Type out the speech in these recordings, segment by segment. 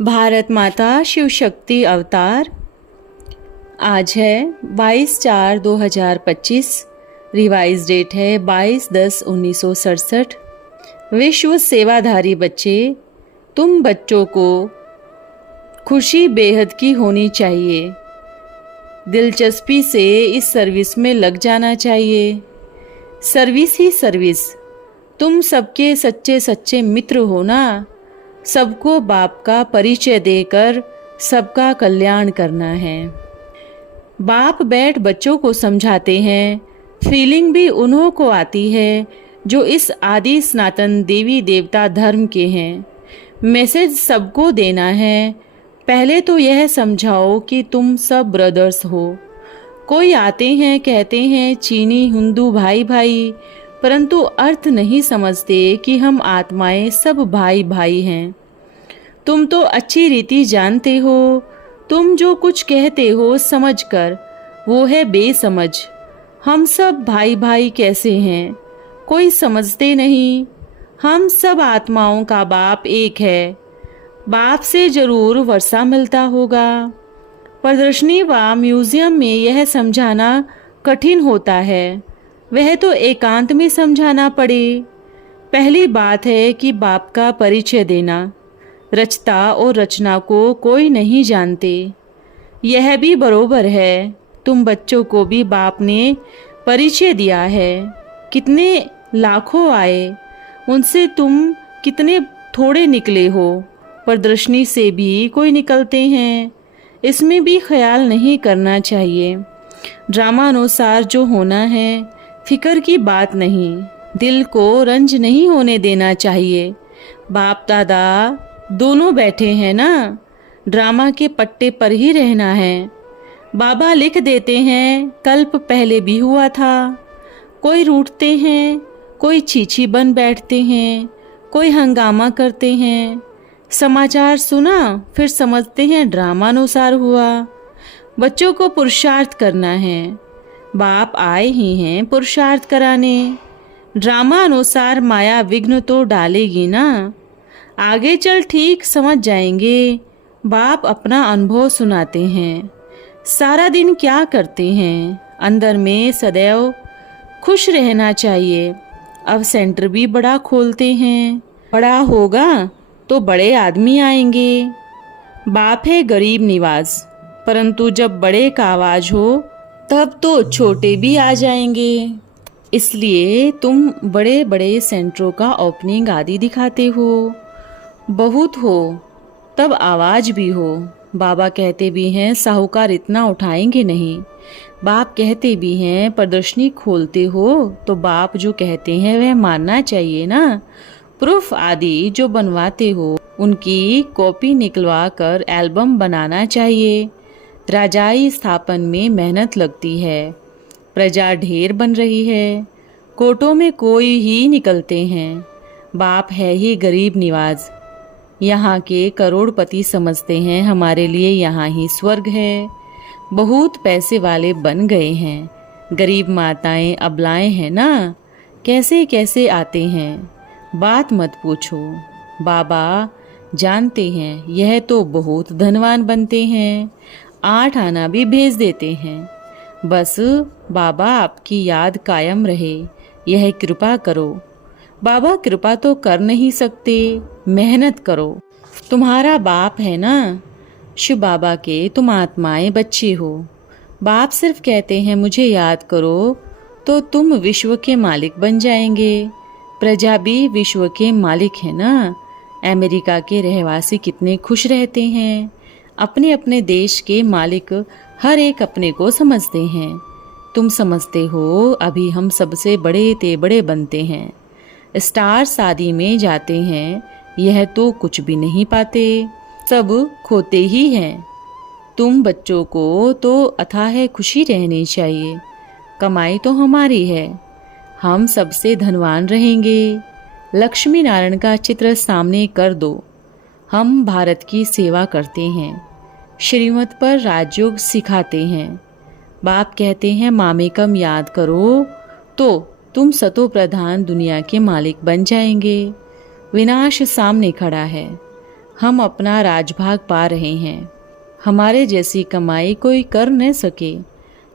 भारत माता शिव शक्ति अवतार। आज है 22/4/2025। रिवाइज डेट है 22/10/1967। विश्व सेवाधारी बच्चे, तुम बच्चों को खुशी बेहद की होनी चाहिए। दिलचस्पी से इस सर्विस में लग जाना चाहिए। सर्विस ही सर्विस। तुम सबके सच्चे सच्चे मित्र हो ना। सबको बाप का परिचय देकर सबका कल्याण करना है। बाप बैठ बच्चों को समझाते हैं। फीलिंग भी उन्हों को आती है जो इस आदि सनातन देवी देवता धर्म के हैं। मैसेज सबको देना है। पहले तो यह समझाओ कि तुम सब ब्रदर्स हो। कोई आते हैं कहते हैं चीनी हिंदू भाई भाई, परंतु अर्थ नहीं समझते कि हम आत्माएं सब भाई भाई हैं। तुम तो अच्छी रीति जानते हो। तुम जो कुछ कहते हो समझकर, वो है बेसमझ। हम सब भाई भाई कैसे हैं, कोई समझते नहीं। हम सब आत्माओं का बाप एक है। बाप से जरूर वर्षा मिलता होगा। प्रदर्शनी व म्यूजियम में यह समझाना कठिन होता है। वह तो एकांत में समझाना पड़े। पहली बात है कि बाप का परिचय देना। रचता और रचना को कोई नहीं जानते। यह भी बरोबर है। तुम बच्चों को भी बाप ने परिचय दिया है। कितने लाखों आए, उनसे तुम कितने थोड़े निकले हो। प्रदर्शनी से भी कोई निकलते हैं। इसमें भी ख्याल नहीं करना चाहिए। ड्रामा अनुसार जो होना है, फिक्र की बात नहीं। दिल को रंज नहीं होने देना चाहिए। बाप दादा दोनों बैठे हैं ना। ड्रामा के पट्टे पर ही रहना है। बाबा लिख देते हैं कल्प पहले भी हुआ था। कोई रूठते हैं, कोई चीची बन बैठते हैं, कोई हंगामा करते हैं। समाचार सुना फिर समझते हैं ड्रामानुसार हुआ। बच्चों को पुरुषार्थ करना है। बाप आए ही हैं पुरुषार्थ कराने। ड्रामा अनुसार माया विघ्न तो डालेगी ना। आगे चल ठीक समझ जाएंगे। बाप अपना अनुभव सुनाते हैं। सारा दिन क्या करते हैं, अंदर में सदैव खुश रहना चाहिए। अब सेंटर भी बड़ा खोलते हैं। बड़ा होगा तो बड़े आदमी आएंगे। बाप है गरीब निवाज, परंतु जब बड़े का आवाज हो तब तो छोटे भी आ जाएंगे। इसलिए तुम बड़े बड़े सेंटरों का ओपनिंग आदि दिखाते हो। बहुत हो तब आवाज भी हो। बाबा कहते भी हैं साहूकार इतना उठाएंगे नहीं। बाप कहते भी हैं प्रदर्शनी खोलते हो तो बाप जो कहते हैं वह मानना चाहिए ना। प्रूफ आदि जो बनवाते हो उनकी कॉपी निकलवा कर एल्बम बनाना चाहिए। राजाई स्थापन में मेहनत लगती है। प्रजा ढेर बन रही है। कोटों में कोई ही निकलते हैं। बाप है ही गरीब निवाज। यहाँ के करोड़पति समझते हैं हमारे लिए यहाँ ही स्वर्ग है। बहुत पैसे वाले बन गए हैं। गरीब माताएं अबलाएं हैं ना। कैसे कैसे आते हैं, बात मत पूछो। बाबा जानते हैं यह तो बहुत धनवान बनते हैं। 8 आना भी भेज देते हैं। बस बाबा आपकी याद कायम रहे, यह कृपा करो। बाबा कृपा तो कर नहीं सकते, मेहनत करो। तुम्हारा बाप है ना। शिव बाबा के तुम आत्माएं बच्चे हो। बाप सिर्फ कहते हैं मुझे याद करो तो तुम विश्व के मालिक बन जाएंगे। प्रजा भी विश्व के मालिक है ना। अमेरिका के रहवासी कितने खुश रहते हैं। अपने अपने देश के मालिक हर एक अपने को समझते हैं। तुम समझते हो अभी हम सबसे बड़े ते बड़े बनते हैं। स्टार शादी में जाते हैं, यह तो कुछ भी नहीं पाते, सब खोते ही हैं। तुम बच्चों को तो अथाह खुशी रहनी चाहिए। कमाई तो हमारी है, हम सबसे धनवान रहेंगे। लक्ष्मी नारायण का चित्र सामने कर दो। हम भारत की सेवा करते हैं। श्रीमत पर राजयोग सिखाते हैं। बाप कहते हैं मामेकम याद करो तो तुम सतो प्रधान दुनिया के मालिक बन जाएंगे। विनाश सामने खड़ा है, हम अपना राजभाग पा रहे हैं। हमारे जैसी कमाई कोई कर न सके।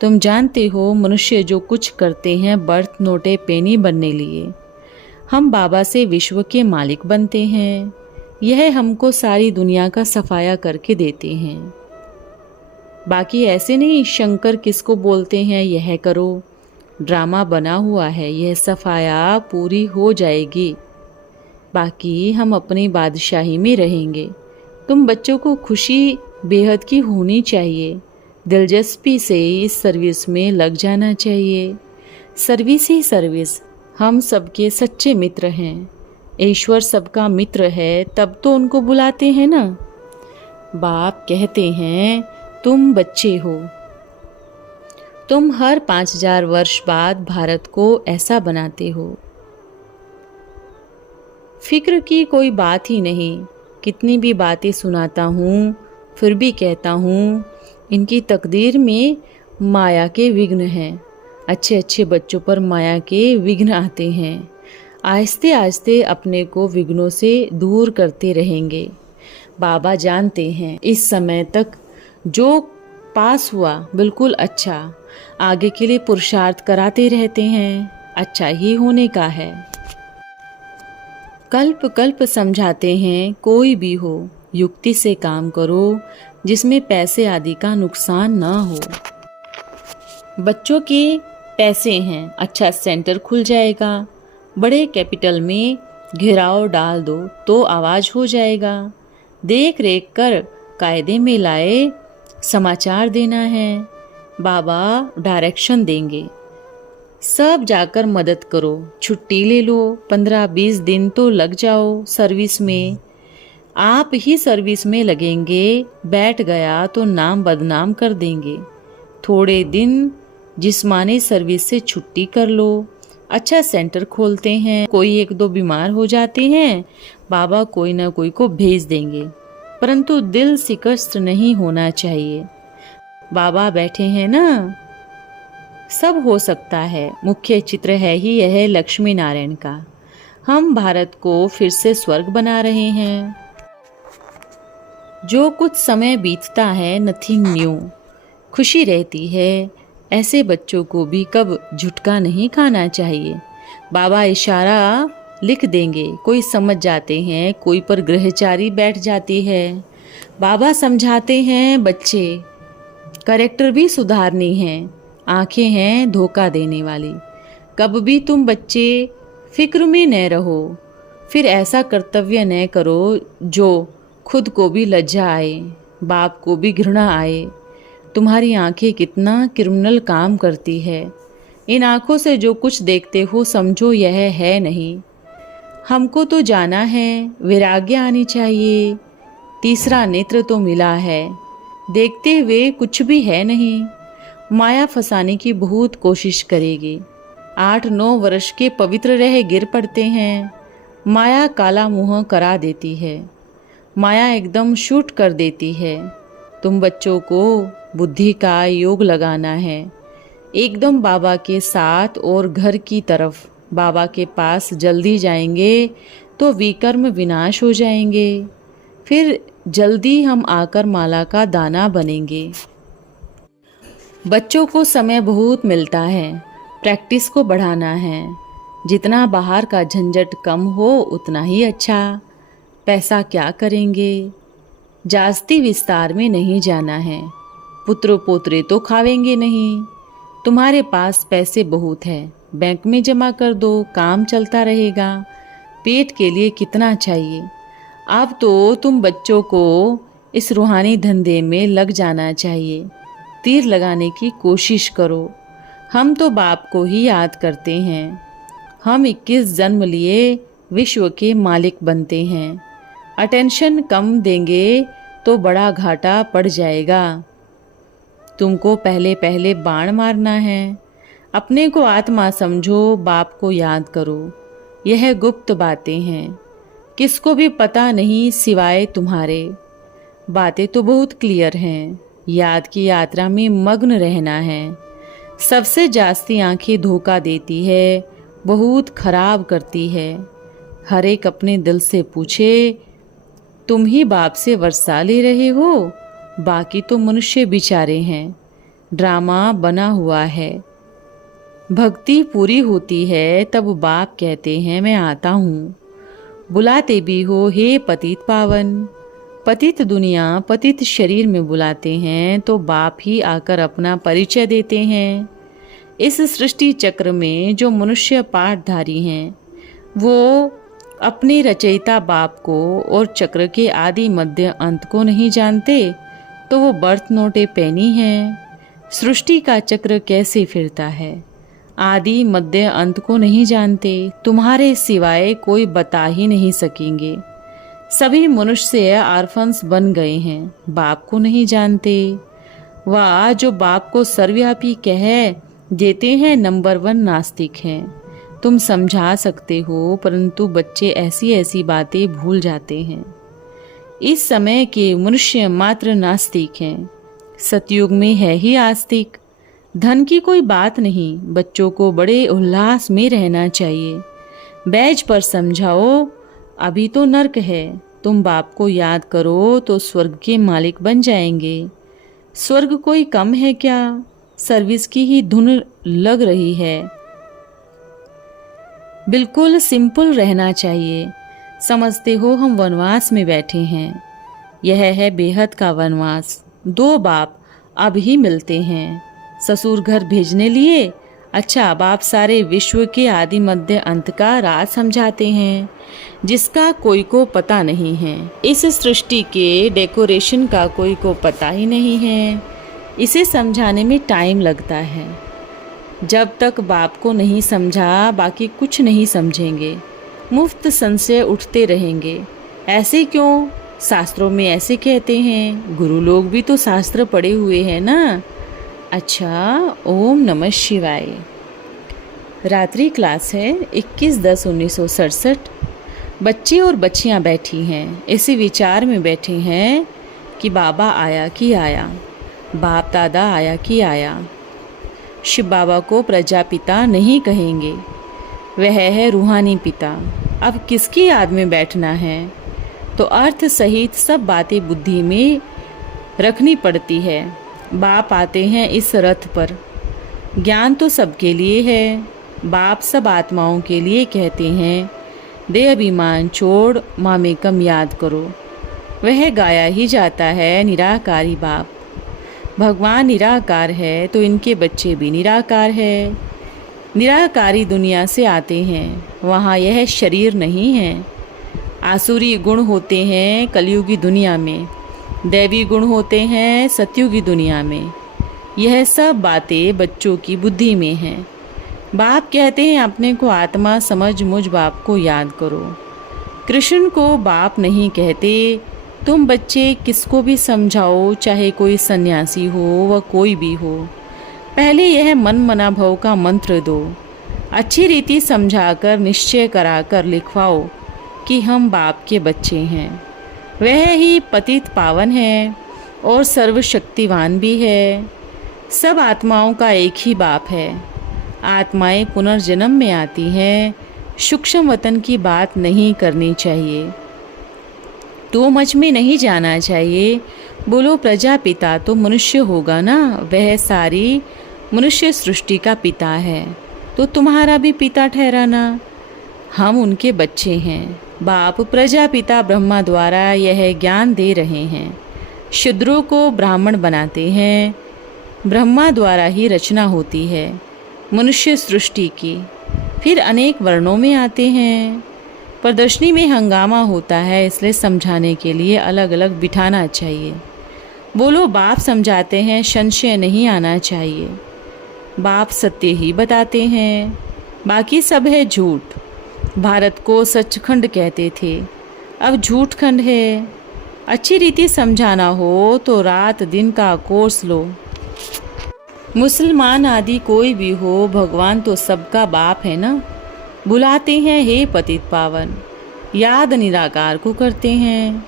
तुम जानते हो मनुष्य जो कुछ करते हैं बर्थ नोटे पेनी बनने लिए। हम बाबा से विश्व के मालिक बनते हैं। यह हमको सारी दुनिया का सफाया करके देते हैं। बाकी ऐसे नहीं शंकर किसको बोलते हैं यह करो, ड्रामा बना हुआ है, यह सफाया पूरी हो जाएगी। बाकी हम अपनी बादशाही में रहेंगे। तुम बच्चों को खुशी बेहद की होनी चाहिए। दिलचस्पी से इस सर्विस में लग जाना चाहिए। सर्विस ही सर्विस। हम सबके सच्चे मित्र हैं। ईश्वर सबका मित्र है, तब तो उनको बुलाते हैं ना। बाप कहते हैं तुम बच्चे हो, तुम हर 5000 वर्ष बाद भारत को ऐसा बनाते हो। फिक्र की कोई बात ही नहीं। कितनी भी बातें सुनाता हूँ फिर भी कहता हूँ इनकी तकदीर में माया के विघ्न हैं। अच्छे अच्छे बच्चों पर माया के विघ्न आते हैं। आहिस्ते आहिस्ते अपने को विघ्नों से दूर करते रहेंगे। बाबा जानते हैं इस समय तक जो पास हुआ बिल्कुल अच्छा, आगे के लिए पुरुषार्थ कराते रहते हैं, अच्छा ही होने का है। कल्प कल्प समझाते हैं कोई भी हो युक्ति से काम करो जिसमें पैसे आदि का नुकसान ना हो। बच्चों के पैसे हैं, अच्छा सेंटर खुल जाएगा। बड़े कैपिटल में घेराव डाल दो तो आवाज हो जाएगा। देख रेख कर कायदे में लाए समाचार देना है। बाबा डायरेक्शन देंगे। सब जाकर मदद करो, छुट्टी ले लो, 15-20 दिन तो लग जाओ सर्विस में। आप ही सर्विस में लगेंगे, बैठ गया तो नाम बदनाम कर देंगे। थोड़े दिन जिस्मानी सर्विस से छुट्टी कर लो। अच्छा सेंटर खोलते हैं, कोई 1-2 बीमार हो जाते हैं, बाबा कोई ना कोई को भेज देंगे, परंतु दिल शिकस्त नहीं होना चाहिए। बाबा बैठे हैं ना, सब हो सकता है। मुख्य चित्र है ही यह लक्ष्मी नारायण का। हम भारत को फिर से स्वर्ग बना रहे हैं। जो कुछ समय बीतता है नथिंग न्यू, खुशी रहती है। ऐसे बच्चों को भी कब झुटका नहीं खाना चाहिए। बाबा इशारा लिख देंगे, कोई समझ जाते हैं, कोई पर ग्रहचारी बैठ जाती है। बाबा समझाते हैं बच्चे करेक्टर भी सुधारनी है। आंखें हैं धोखा देने वाली। कब भी तुम बच्चे फिक्र में न रहो, फिर ऐसा कर्तव्य न करो जो खुद को भी लज्जा आए, बाप को भी घृणा आए। तुम्हारी आंखें कितना क्रिमिनल काम करती है। इन आंखों से जो कुछ देखते हो समझो यह है नहीं। हमको तो जाना है, वैराग्य आनी चाहिए। तीसरा नेत्र तो मिला है, देखते हुए कुछ भी है नहीं। माया फंसाने की बहुत कोशिश करेगी। 8-9 वर्ष के पवित्र रह गिर पड़ते हैं। माया काला मुंह करा देती है। माया एकदम शूट कर देती है। तुम बच्चों को बुद्धि का योग लगाना है, एकदम बाबा के साथ और घर की तरफ। बाबा के पास जल्दी जाएंगे तो विकर्म विनाश हो जाएंगे। फिर जल्दी हम आकर माला का दाना बनेंगे। बच्चों को समय बहुत मिलता है, प्रैक्टिस को बढ़ाना है। जितना बाहर का झंझट कम हो उतना ही अच्छा। पैसा क्या करेंगे, जास्ती विस्तार में नहीं जाना है। पुत्र पोत्रे तो खावेंगे नहीं। तुम्हारे पास पैसे बहुत है, बैंक में जमा कर दो, काम चलता रहेगा। पेट के लिए कितना चाहिए। अब तो तुम बच्चों को इस रूहानी धंधे में लग जाना चाहिए। तीर लगाने की कोशिश करो। हम तो बाप को ही याद करते हैं। हम 21 जन्म लिए विश्व के मालिक बनते हैं। अटेंशन कम देंगे तो बड़ा घाटा पड़ जाएगा। तुमको पहले पहले बाण मारना है। अपने को आत्मा समझो, बाप को याद करो। यह गुप्त बातें हैं, किसको भी पता नहीं सिवाय तुम्हारे। बातें तो बहुत क्लियर हैं। याद की यात्रा में मग्न रहना है। सबसे जास्ती आंखें धोखा देती है बहुत खराब करती है। हर एक अपने दिल से पूछे, तुम ही बाप से वर्षा ले रहे हो, बाकी तो मनुष्य बेचारे हैं। ड्रामा बना हुआ है। भक्ति पूरी होती है तब बाप कहते हैं मैं आता हूँ। बुलाते भी हो हे पतित पावन। पतित दुनिया पतित शरीर में बुलाते हैं तो बाप ही आकर अपना परिचय देते हैं। इस सृष्टि चक्र में जो मनुष्य पाठधारी हैं वो अपने रचयिता बाप को और चक्र के आदि मध्य अंत को नहीं जानते तो वो बर्थ नोटे पैनी हैं। सृष्टि का चक्र कैसे फिरता है, आदि मध्य अंत को नहीं जानते, तुम्हारे सिवाय कोई बता ही नहीं सकेंगे। सभी मनुष्य आर्फन्स बन गए हैं, बाप को नहीं जानते। वह जो बाप को सर्वव्यापी कह देते हैं नंबर 1 नास्तिक हैं। तुम समझा सकते हो परंतु बच्चे ऐसी ऐसी बातें भूल जाते हैं। इस समय के मनुष्य मात्र नास्तिक हैं, सतयुग में है ही आस्तिक। धन की कोई बात नहीं, बच्चों को बड़े उल्लास में रहना चाहिए। बैज पर समझाओ, अभी तो नर्क है, तुम बाप को याद करो तो स्वर्ग के मालिक बन जाएंगे। स्वर्ग कोई कम है क्या, सर्विस की ही धुन लग रही है। बिल्कुल सिंपल रहना चाहिए। समझते हो हम वनवास में बैठे हैं, यह है बेहद का वनवास। 2 बाप अब ही मिलते हैं, ससुर घर भेजने लिए। अच्छा, बाप सारे विश्व के आदि मध्य अंत का राज समझाते हैं जिसका कोई को पता नहीं है। इस सृष्टि के डेकोरेशन का कोई को पता ही नहीं है। इसे समझाने में टाइम लगता है। जब तक बाप को नहीं समझा बाकी कुछ नहीं समझेंगे। मुफ्त संशय उठते रहेंगे। ऐसे क्यों, शास्त्रों में ऐसे कहते हैं, गुरु लोग भी तो शास्त्र पढ़े हुए हैं ना। अच्छा, ओम नमः शिवाय। रात्रि क्लास है 21/10/1967। बच्चे और बच्चियां बैठी हैं, इसी विचार में बैठे हैं कि बाबा आया कि आया, बाप दादा आया कि आया। शिव बाबा को प्रजापिता नहीं कहेंगे, वह है रूहानी पिता। अब किसकी याद में बैठना है तो अर्थ सहित सब बातें बुद्धि में रखनी पड़ती है। बाप आते हैं इस रथ पर। ज्ञान तो सबके लिए है, बाप सब आत्माओं के लिए कहते हैं दे अभिमान छोड़ मामेकम याद करो। वह गाया ही जाता है निराकारी बाप। भगवान निराकार है तो इनके बच्चे भी निराकार है। निराकारी दुनिया से आते हैं, वहाँ यह शरीर नहीं है। आसुरी गुण होते हैं कलयुगी दुनिया में, दैवी गुण होते हैं सतयुगी दुनिया में। यह सब बातें बच्चों की बुद्धि में हैं। बाप कहते हैं अपने को आत्मा समझ मुझ बाप को याद करो। कृष्ण को बाप नहीं कहते। तुम बच्चे किसको भी समझाओ, चाहे कोई सन्यासी हो व कोई भी हो, पहले यह मन मना भव का मंत्र दो। अच्छी रीति समझाकर निश्चय कराकर लिखवाओ कि हम बाप के बच्चे हैं। वह ही पतित पावन है और सर्वशक्तिवान भी है। सब आत्माओं का एक ही बाप है। आत्माएं पुनर्जन्म में आती हैं। सूक्ष्म वतन की बात नहीं करनी चाहिए, तो मच में नहीं जाना चाहिए। बोलो प्रजापिता तो मनुष्य होगा ना, वह सारी मनुष्य सृष्टि का पिता है तो तुम्हारा भी पिता ठहराना। हम उनके बच्चे हैं। बाप प्रजापिता ब्रह्मा द्वारा यह ज्ञान दे रहे हैं। शूद्रों को ब्राह्मण बनाते हैं। ब्रह्मा द्वारा ही रचना होती है मनुष्य सृष्टि की, फिर अनेक वर्णों में आते हैं। प्रदर्शनी में हंगामा होता है, इसलिए समझाने के लिए अलग अलग बिठाना चाहिए। बोलो बाप समझाते हैं, संशय नहीं आना चाहिए। बाप सत्य ही बताते हैं, बाकी सब है झूठ। भारत को सचखंड कहते थे, अब झूठ खंड है। अच्छी रीति समझाना हो तो रात दिन का कोर्स लो। मुसलमान आदि कोई भी हो, भगवान तो सबका बाप है ना। बुलाते हैं हे पतित पावन, याद निराकार को करते हैं।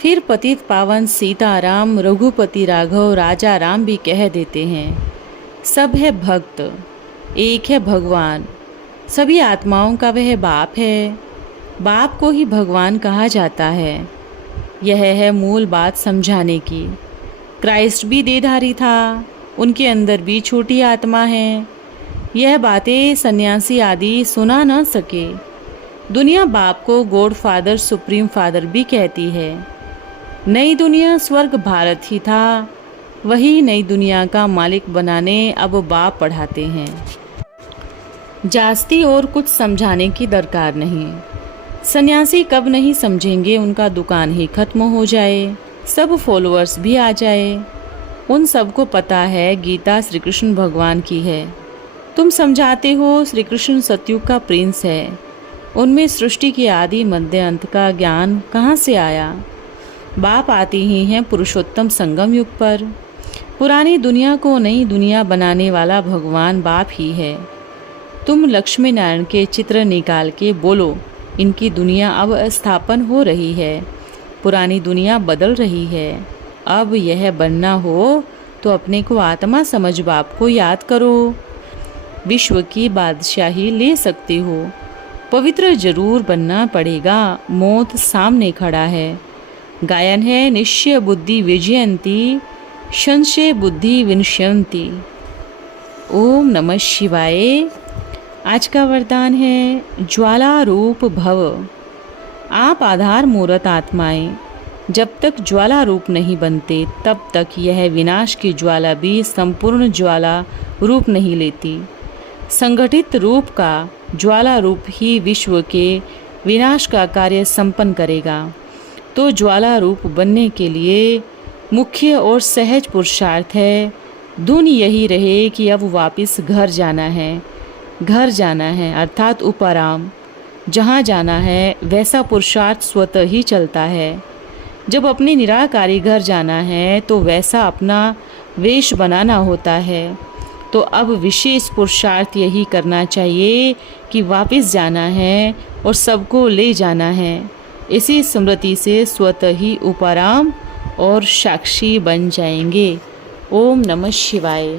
फिर पतित पावन सीताराम, रघुपति राघव, राजा राम भी कह देते हैं। सब है भक्त, एक है भगवान। सभी आत्माओं का वह बाप है। बाप को ही भगवान कहा जाता है। यह है मूल बात समझाने की। क्राइस्ट भी देहधारी था, उनके अंदर भी छोटी आत्मा है। यह बातें सन्यासी आदि सुना न सके। दुनिया बाप को गॉड फादर, सुप्रीम फादर भी कहती है। नई दुनिया स्वर्ग भारत ही था, वही नई दुनिया का मालिक बनाने अब बाप पढ़ाते हैं। जास्ती और कुछ समझाने की दरकार नहीं। सन्यासी कब नहीं समझेंगे, उनका दुकान ही खत्म हो जाए, सब फॉलोअर्स भी आ जाए। उन सबको पता है गीता श्री कृष्ण भगवान की है। तुम समझाते हो श्री कृष्ण सतयुग का प्रिंस है। उनमें सृष्टि की आदि मध्य अंत का ज्ञान कहाँ से आया? बाप आते ही हैं पुरुषोत्तम संगम युग पर। पुरानी दुनिया को नई दुनिया बनाने वाला भगवान बाप ही है। तुम लक्ष्मी नारायण के चित्र निकाल के बोलो, इनकी दुनिया अब स्थापन हो रही है, पुरानी दुनिया बदल रही है। अब यह बनना हो तो अपने को आत्मा समझ बाप को याद करो। विश्व की बादशाही ले सकते हो, पवित्र जरूर बनना पड़ेगा, मौत सामने खड़ा है। गायन है निश्चय बुद्धि विजयंती, संशय बुद्धि विनश्यंती। ओम नमः शिवाय। आज का वरदान है ज्वाला रूप भव। आप आधार मूर्त आत्माएं जब तक ज्वाला रूप नहीं बनते तब तक यह विनाश की ज्वाला भी संपूर्ण ज्वाला रूप नहीं लेती। संगठित रूप का ज्वाला रूप ही विश्व के विनाश का कार्य संपन्न करेगा। तो ज्वाला रूप बनने के लिए मुख्य और सहज पुरुषार्थ है। धुन यही रहे कि अब वापस घर जाना है, घर जाना है अर्थात उपराम। जहाँ जाना है वैसा पुरुषार्थ स्वतः ही चलता है। जब अपने निराकारी घर जाना है तो वैसा अपना वेश बनाना होता है। तो अब विशेष पुरुषार्थ यही करना चाहिए कि वापस जाना है और सबको ले जाना है। इसी स्मृति से स्वतः ही उपराम और साक्षी बन जाएंगे। ओम नमः शिवाय।